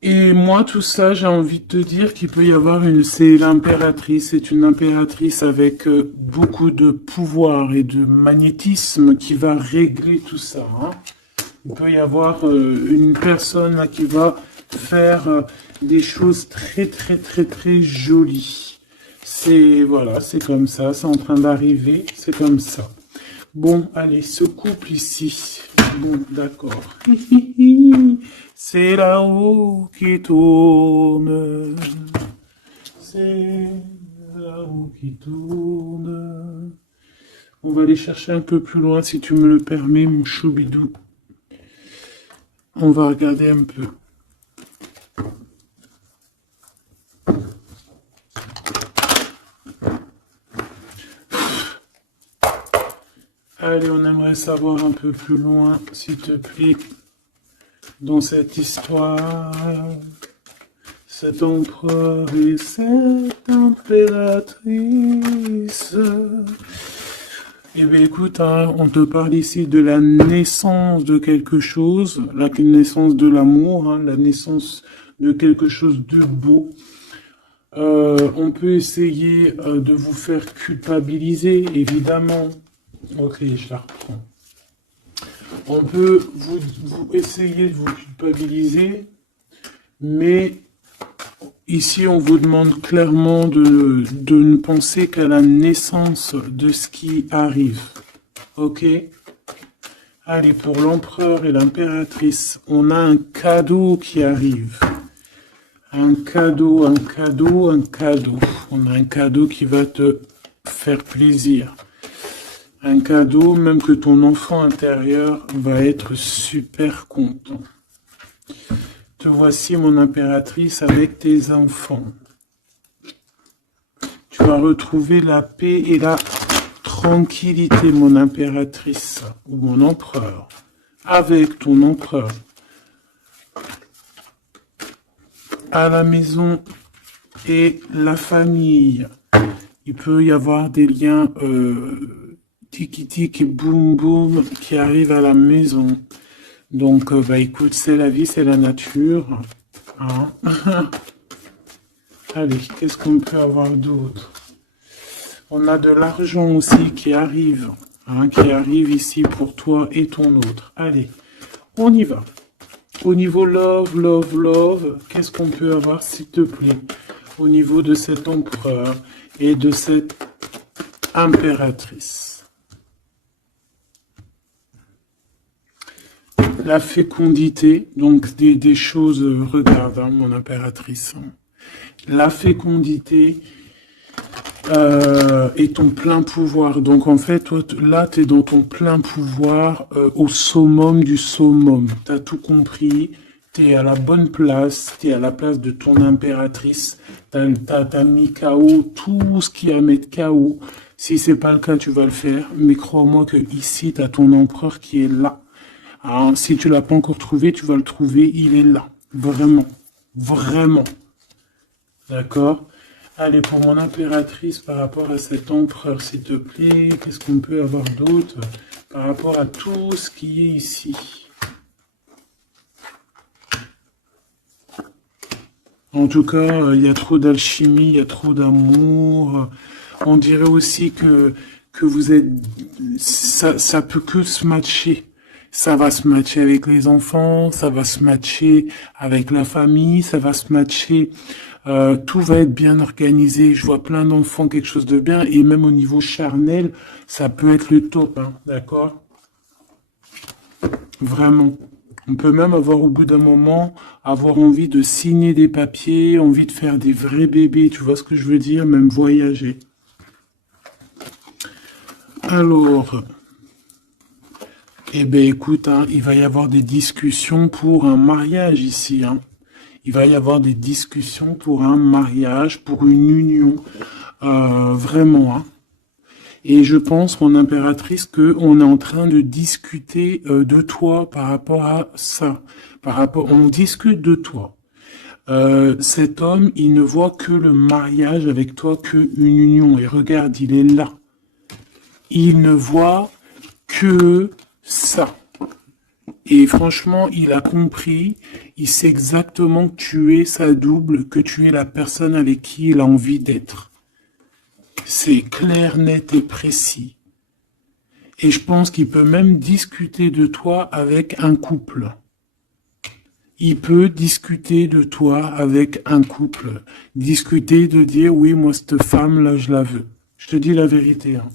Et moi, tout ça, j'ai envie de te dire qu'il peut y avoir c'est l'impératrice, c'est une impératrice avec beaucoup de pouvoir et de magnétisme qui va régler tout ça. Hein. Il peut y avoir une personne là, qui va faire des choses très très très très jolies. Voilà, c'est comme ça, c'est en train d'arriver, c'est comme ça. Bon, allez, ce couple ici. Bon, d'accord. C'est la roue qui tourne. C'est la roue qui tourne. On va aller chercher un peu plus loin, si tu me le permets, mon choubidou. On va regarder un peu. Allez, on aimerait savoir un peu plus loin, s'il te plaît, dans cette histoire. Cet empereur et cette impératrice. Eh bien, écoute, hein, on te parle ici de la naissance de quelque chose, la naissance de l'amour, hein, la naissance de quelque chose de beau. On peut essayer de vous faire culpabiliser, évidemment. Ok, je la reprends. On peut vous essayer de vous culpabiliser, mais ici on vous demande clairement de ne penser qu'à la naissance de ce qui arrive. Ok? Allez, pour l'empereur et l'impératrice, on a un cadeau qui arrive. Un cadeau, un cadeau, un cadeau. On a un cadeau qui va te faire plaisir. Un cadeau, même que ton enfant intérieur va être super content. Te voici, mon impératrice, avec tes enfants. Tu vas retrouver la paix et la tranquillité, mon impératrice, ou mon empereur, avec ton empereur. À la maison et la famille. Il peut y avoir des liens tiki-tiki, boum-boum qui arrivent à la maison. Donc, bah écoute, c'est la vie, c'est la nature. Hein. Allez, qu'est-ce qu'on peut avoir d'autre? On a de l'argent aussi qui arrive. Hein, qui arrive ici pour toi et ton autre. Allez, on y va. Au niveau love, love, love, qu'est-ce qu'on peut avoir, s'il te plaît? Au niveau de cet empereur et de cette impératrice. La fécondité, donc des choses, regarde, hein, mon impératrice. La fécondité et ton plein pouvoir. Donc en fait, toi, là, tu es dans ton plein pouvoir au summum du summum. Tu as tout compris, tu es à la bonne place, tu es à la place de ton impératrice. Tu as mis KO tout ce qui est à mettre KO. Si c'est pas le cas, tu vas le faire. Mais crois-moi que ici, tu as ton empereur qui est là. Alors, si tu l'as pas encore trouvé, tu vas le trouver. Il est là. Vraiment. Vraiment. D'accord? Allez, pour mon impératrice, par rapport à cet empereur, s'il te plaît, qu'est-ce qu'on peut avoir d'autre par rapport à tout ce qui est ici? En tout cas, il y a trop d'alchimie, il y a trop d'amour. On dirait aussi que vous êtes... Ça peut que se matcher. Ça va se matcher avec les enfants, ça va se matcher avec la famille, ça va se matcher Tout va être bien organisé. Je vois plein d'enfants, quelque chose de bien. Et même au niveau charnel, ça peut être le top, hein, d'accord? Vraiment. On peut même avoir au bout d'un moment, avoir envie de signer des papiers, envie de faire des vrais bébés, tu vois ce que je veux dire? Même voyager. Alors, eh ben écoute, hein, il va y avoir des discussions pour un mariage ici, hein. Il va y avoir des discussions pour un mariage, pour une union, vraiment, hein. Et je pense, mon impératrice, qu'on est en train de discuter de toi par rapport à ça. On discute de toi. Cet homme, il ne voit que le mariage avec toi, que une union. Et regarde, il est là. Il ne voit que ça. Et franchement, il a compris, il sait exactement que tu es sa double, que tu es la personne avec qui il a envie d'être. C'est clair, net et précis. Et je pense qu'il peut même discuter de toi avec un couple. Il peut discuter de toi avec un couple. Discuter de dire, oui, moi, cette femme-là, je la veux. Je te dis la vérité, hein.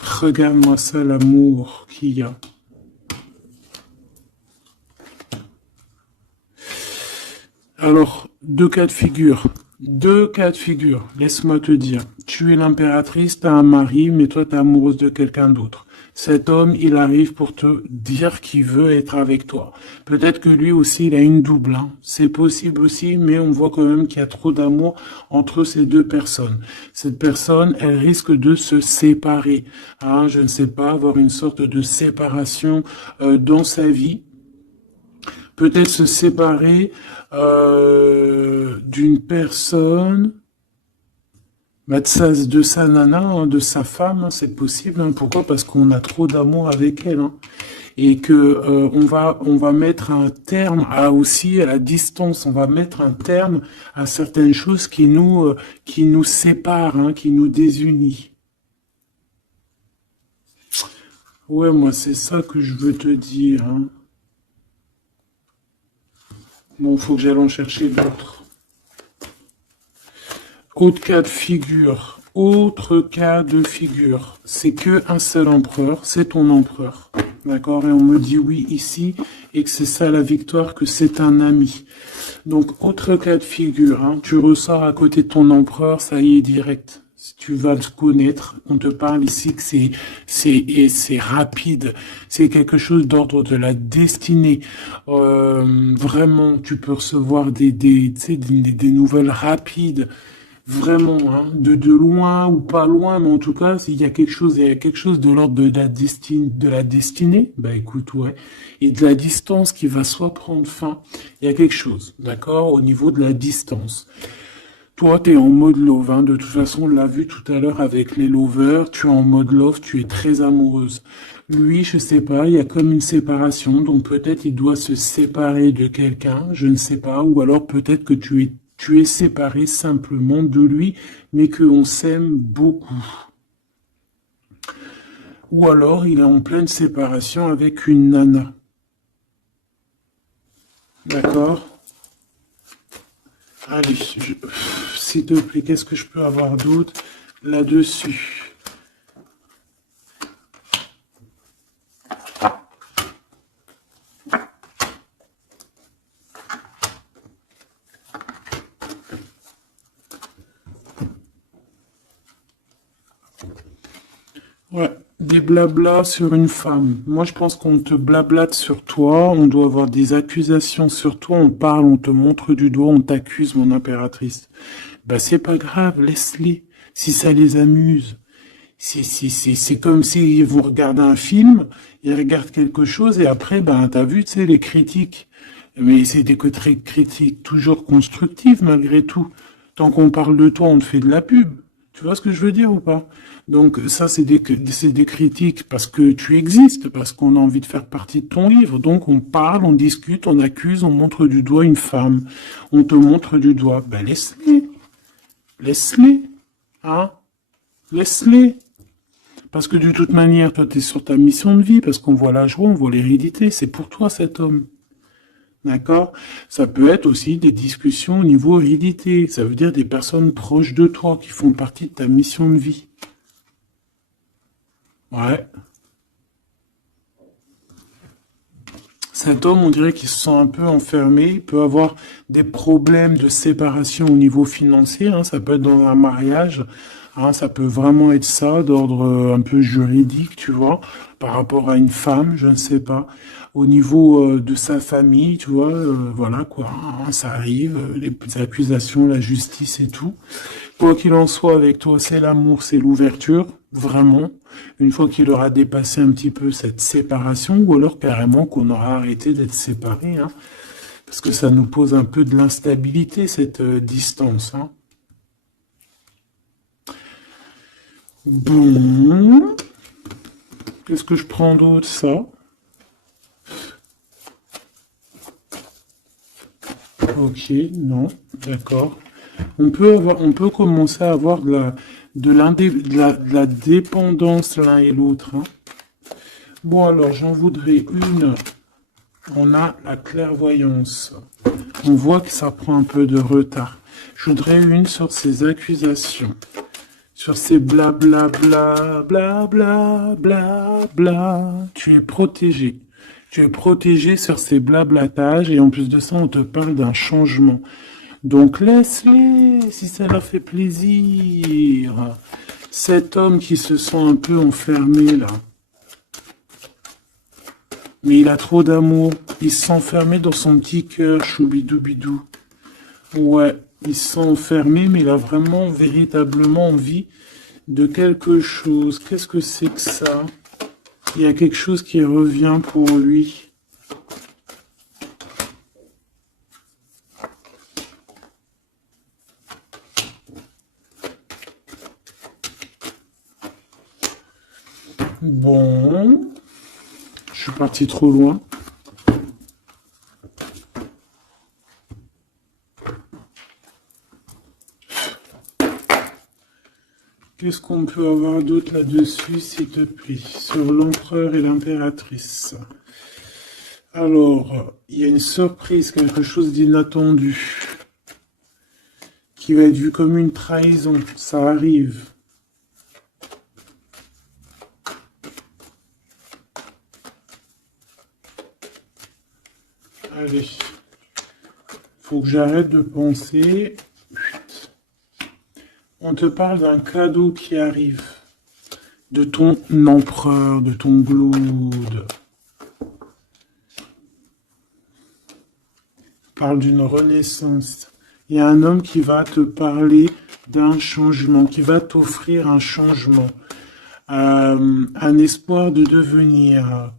Regarde-moi ça, l'amour qu'il y a. Alors, deux cas de figure. Deux cas de figure. Laisse-moi te dire. Tu es l'impératrice, t'as un mari, mais toi, t'es amoureuse de quelqu'un d'autre. Cet homme, il arrive pour te dire qu'il veut être avec toi. Peut-être que lui aussi, il a une double, hein. C'est possible aussi, mais on voit quand même qu'il y a trop d'amour entre ces deux personnes. Cette personne, elle risque de se séparer, hein, je ne sais pas, avoir une sorte de séparation dans sa vie. Peut-être se séparer d'une personne, bah, de sa nana, hein, de sa femme, hein, c'est possible, hein. Pourquoi? Parce qu'on a trop d'amour avec elle, hein. Et que on va mettre un terme à aussi à la distance. On va mettre un terme à certaines choses qui nous séparent, hein, qui nous désunissent. Ouais, moi c'est ça que je veux te dire, hein. Bon, faut que j'aille en chercher d'autres. Autre cas de figure. Autre cas de figure. C'est que un seul empereur, c'est ton empereur. D'accord? Et on me dit oui ici, et que c'est ça la victoire, que c'est un ami. Donc, autre cas de figure, hein, tu ressors à côté de ton empereur, ça y est, direct. Si tu vas le connaître, on te parle ici que c'est rapide. C'est quelque chose d'ordre de la destinée. Vraiment, tu peux recevoir tu sais, des nouvelles rapides. Vraiment, hein, de loin ou pas loin, mais en tout cas, il y a quelque chose de l'ordre de la destinée, bah écoute, ouais, et de la distance qui va soit prendre fin, il y a quelque chose, d'accord, au niveau de la distance. Toi, tu es en mode love, hein, de toute façon, on l'a vu tout à l'heure avec les lovers, tu es en mode love, tu es très amoureuse. Lui, je sais pas, il y a comme une séparation, donc peut-être il doit se séparer de quelqu'un, je ne sais pas, ou alors peut-être que tu es séparé simplement de lui, mais qu'on s'aime beaucoup. Ou alors il est en pleine séparation avec une nana. D'accord? Allez, s'il te plaît, qu'est-ce que je peux avoir d'autre là-dessus? Ouais, des blablas sur une femme. Moi, je pense qu'on te blablate sur toi, on doit avoir des accusations sur toi, on parle, on te montre du doigt, on t'accuse, mon impératrice. Bah, c'est pas grave, laisse-les, si ça les amuse. C'est comme si vous regardez un film, ils regardent quelque chose et après, ben, t'as vu, tu sais, les critiques. Mais c'est des critiques toujours constructives malgré tout. Tant qu'on parle de toi, on te fait de la pub. Tu vois ce que je veux dire ou pas? Donc ça, c'est des critiques parce que tu existes, parce qu'on a envie de faire partie de ton livre. Donc on parle, on discute, on accuse, on montre du doigt une femme. On te montre du doigt. Ben laisse-les. Laisse-les. Hein? Laisse-les. Parce que de toute manière, toi, tu es sur ta mission de vie, parce qu'on voit la joie, on voit l'hérédité. C'est pour toi cet homme. D'accord? Ça peut être aussi des discussions au niveau hérédité. Ça veut dire des personnes proches de toi qui font partie de ta mission de vie. Ouais. Cet homme, on dirait qu'il se sent un peu enfermé, il peut avoir des problèmes de séparation au niveau financier, hein, ça peut être dans un mariage, hein, ça peut vraiment être ça, d'ordre un peu juridique, tu vois, par rapport à une femme, je ne sais pas. Au niveau de sa famille, tu vois, voilà quoi, hein, ça arrive, les accusations, la justice et tout. Quoi qu'il en soit, avec toi, c'est l'amour, c'est l'ouverture, vraiment. Une fois qu'il aura dépassé un petit peu cette séparation, ou alors carrément qu'on aura arrêté d'être séparés, hein, parce que ça nous pose un peu de l'instabilité, cette distance. Hein. Bon, qu'est-ce que je prends d'autre, ça? Ok, non, d'accord. On peut commencer à avoir de la dépendance l'un et l'autre. Hein. Bon, alors, j'en voudrais une. On a la clairvoyance. On voit que ça prend un peu de retard. Je voudrais une sur ces accusations. Sur ces blabla bla bla bla bla bla. Tu es protégé. Tu es protégé sur ces blablatages et en plus de ça, on te parle d'un changement. Donc laisse-les si ça leur fait plaisir. Cet homme qui se sent un peu enfermé là. Mais il a trop d'amour. Il se sent enfermé dans son petit cœur, choubidoubidou. Ouais, il se sent enfermé, mais il a vraiment, véritablement envie de quelque chose. Qu'est-ce que c'est que ça? Il y a quelque chose qui revient pour lui. Bon, je suis parti trop loin. Qu'est-ce qu'on peut avoir d'autre là-dessus, s'il te plaît, sur l'empereur et l'impératrice? Alors, il y a une surprise, quelque chose d'inattendu, qui va être vu comme une trahison. Ça arrive. Allez, faut que j'arrête de penser. On te parle d'un cadeau qui arrive. De ton empereur, de ton Glood. Parle d'une renaissance. Il y a un homme qui va te parler d'un changement, qui va t'offrir un changement, un espoir de devenir,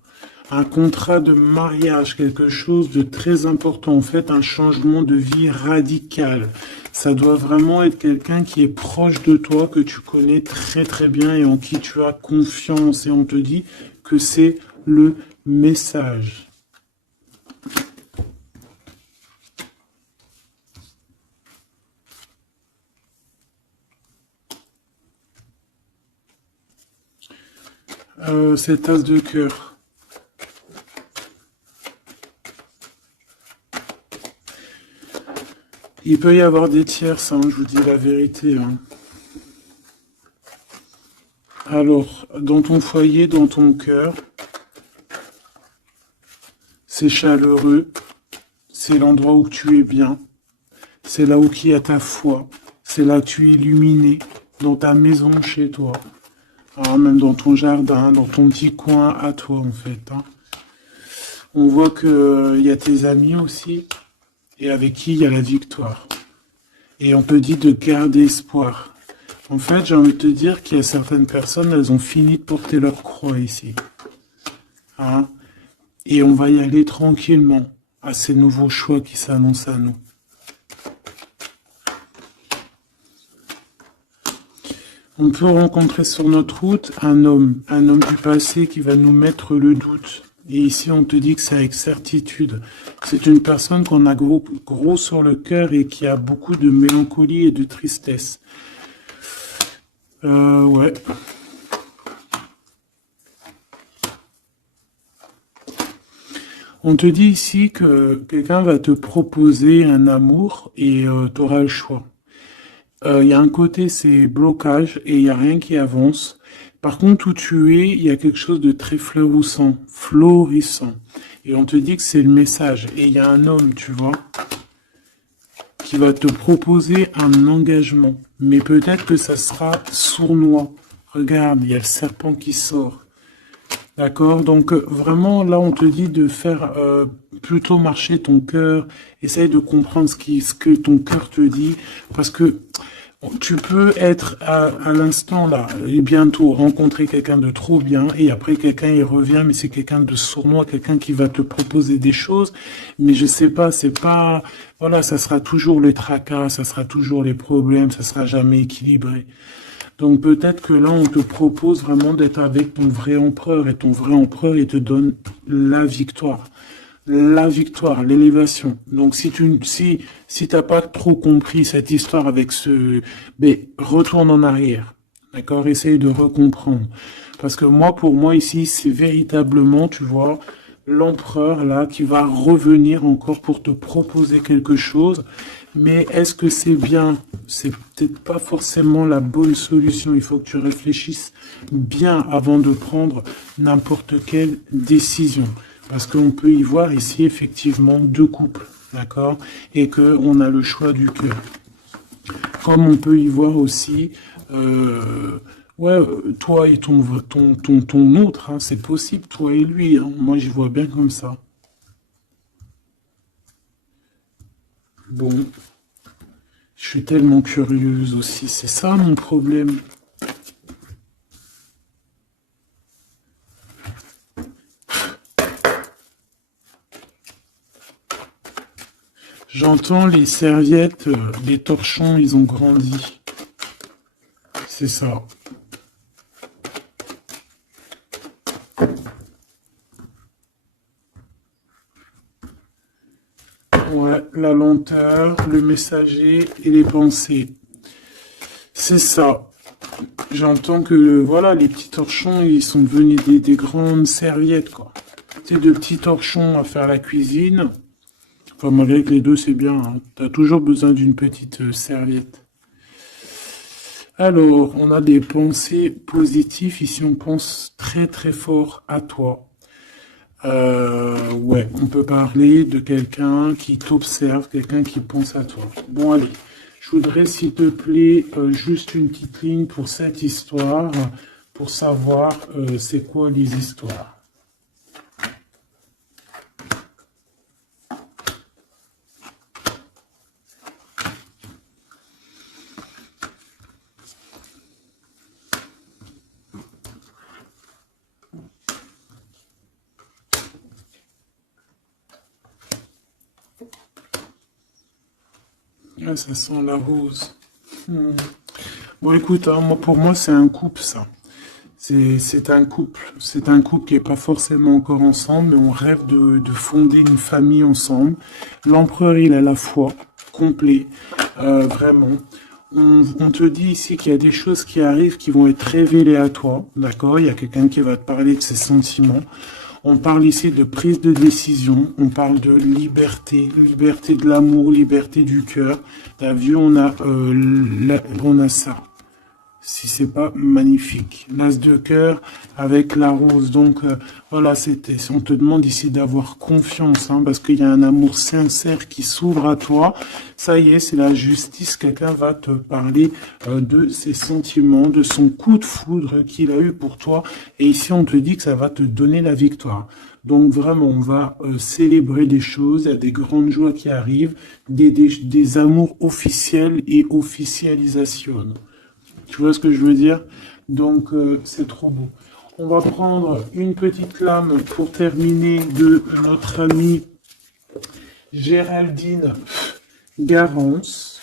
un contrat de mariage, quelque chose de très important, en fait, un changement de vie radical. Ça doit vraiment être quelqu'un qui est proche de toi, que tu connais très très bien et en qui tu as confiance. Et on te dit que c'est le message. Cette as de cœur. Il peut y avoir des tierces, hein, je vous dis la vérité. Hein. Alors, dans ton foyer, dans ton cœur, c'est chaleureux, c'est l'endroit où tu es bien, c'est là où il y a ta foi, c'est là que tu es illuminé, dans ta maison, chez toi, hein, même dans ton jardin, dans ton petit coin à toi en fait. Hein. On voit que y a tes amis aussi, et avec qui il y a la victoire. Et on te dit de garder espoir. En fait, j'ai envie de te dire qu'il y a certaines personnes, elles ont fini de porter leur croix ici. Hein? Et on va y aller tranquillement à ces nouveaux choix qui s'annoncent à nous. On peut rencontrer sur notre route un homme du passé qui va nous mettre le doute. Et ici, on te dit que c'est avec certitude. C'est une personne qu'on a gros sur le cœur et qui a beaucoup de mélancolie et de tristesse. Ouais. On te dit ici que quelqu'un va te proposer un amour et tu auras le choix. Il y a un côté, c'est blocage et il n'y a rien qui avance. Par contre, où tu es, il y a quelque chose de très florissant. Et on te dit que c'est le message. Et il y a un homme, tu vois, qui va te proposer un engagement. Mais peut-être que ça sera sournois. Regarde, il y a le serpent qui sort. D'accord? Donc vraiment, là, on te dit de faire plutôt marcher ton cœur. Essaye de comprendre ce que ton cœur te dit. Parce que tu peux être à l'instant là et bientôt rencontrer quelqu'un de trop bien et après quelqu'un il revient mais c'est quelqu'un de sournois, quelqu'un qui va te proposer des choses mais je sais pas, c'est pas voilà, ça sera toujours le tracas, ça sera toujours les problèmes, ça sera jamais équilibré. Donc peut-être que là on te propose vraiment d'être avec ton vrai empereur et ton vrai empereur il te donne la victoire. La victoire, l'élévation. Donc si t'as pas trop compris cette histoire avec ben retourne en arrière. D'accord? Essaye de recomprendre. Parce que moi, pour moi ici, c'est véritablement, tu vois, l'empereur là qui va revenir encore pour te proposer quelque chose. Mais est-ce que c'est bien? C'est peut-être pas forcément la bonne solution. Il faut que tu réfléchisses bien avant de prendre n'importe quelle décision. Parce qu'on peut y voir ici effectivement deux couples, d'accord? Et qu'on a le choix du cœur. Comme on peut y voir aussi, ouais, toi et ton autre, hein, c'est possible, toi et lui. Hein, moi, j'y vois bien comme ça. Bon, je suis tellement curieuse aussi, c'est ça mon problème. J'entends les serviettes, les torchons, ils ont grandi. C'est ça. Ouais, la lenteur, le messager et les pensées. C'est ça. J'entends que, voilà, les petits torchons, ils sont devenus des grandes serviettes, quoi. C'est de petits torchons à faire la cuisine. Enfin, malgré que les deux, c'est bien. Hein. T'as toujours besoin d'une petite serviette. Alors, on a des pensées positives. Ici, on pense très très fort à toi. Ouais, on peut parler de quelqu'un qui t'observe, quelqu'un qui pense à toi. Bon, allez, je voudrais, s'il te plaît, juste une petite ligne pour cette histoire, pour savoir c'est quoi les histoires. Ah, ça sent la rose. Hmm. Bon, écoute, hein, moi, pour moi, c'est un couple, ça. C'est un couple. C'est un couple qui est pas forcément encore ensemble, mais on rêve de fonder une famille ensemble. L'empereur, il a la foi, complet, vraiment. On te dit ici qu'il y a des choses qui arrivent qui vont être révélées à toi, d'accord? Il y a quelqu'un qui va te parler de ses sentiments. On parle ici de prise de décision, on parle de liberté, liberté de l'amour, liberté du cœur. T'as vu, on a ça. Si c'est pas magnifique. L'as de cœur avec la rose. Donc voilà, on te demande ici d'avoir confiance, hein, parce qu'il y a un amour sincère qui s'ouvre à toi. Ça y est, c'est la justice. Quelqu'un va te parler de ses sentiments, de son coup de foudre qu'il a eu pour toi. Et ici, on te dit que ça va te donner la victoire. Donc vraiment, on va célébrer des choses, il y a des grandes joies qui arrivent, des amours officiels et officialisation. Tu vois ce que je veux dire? Donc, c'est trop beau. On va prendre une petite lame pour terminer de notre amie Géraldine Garance.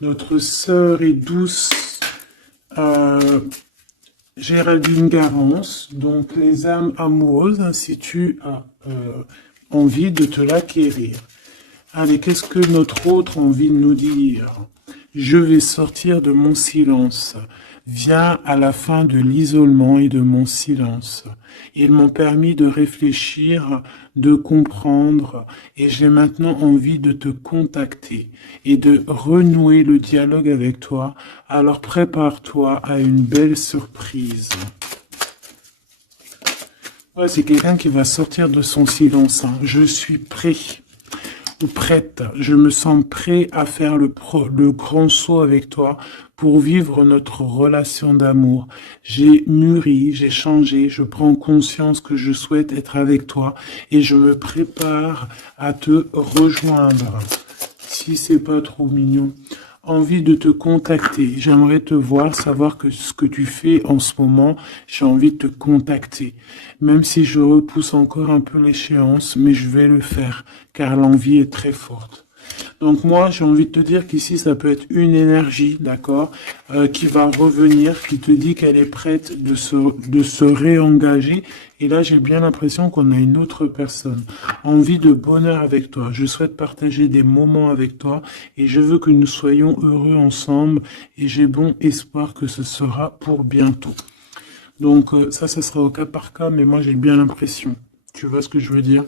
Notre sœur et douce Géraldine Garance. Donc, les âmes amoureuses, hein, si tu as envie de te l'acquérir. Allez, qu'est-ce que notre autre a envie de nous dire? Je vais sortir de mon silence. vient à la fin de l'isolement et de mon silence. Ils m'ont permis de réfléchir, de comprendre, et j'ai maintenant envie de te contacter et de renouer le dialogue avec toi. Alors prépare-toi à une belle surprise. Ouais, c'est quelqu'un qui va sortir de son silence, hein. Je suis prêt ou prête. Je me sens prêt à faire le grand saut avec toi pour vivre notre relation d'amour. J'ai mûri, j'ai changé, je prends conscience que je souhaite être avec toi et je me prépare à te rejoindre. Si c'est pas trop mignon. Envie de te contacter. J'aimerais te voir, savoir que ce que tu fais en ce moment, j'ai envie de te contacter. Même si je repousse encore un peu l'échéance, mais je vais le faire, car l'envie est très forte. Donc moi, j'ai envie de te dire qu'ici, ça peut être une énergie, d'accord, qui va revenir, qui te dit qu'elle est prête de se réengager. Et là, j'ai bien l'impression qu'on a une autre personne. Envie de bonheur avec toi. Je souhaite partager des moments avec toi et je veux que nous soyons heureux ensemble et j'ai bon espoir que ce sera pour bientôt. Donc ça sera au cas par cas, mais moi j'ai bien l'impression. Tu vois ce que je veux dire ?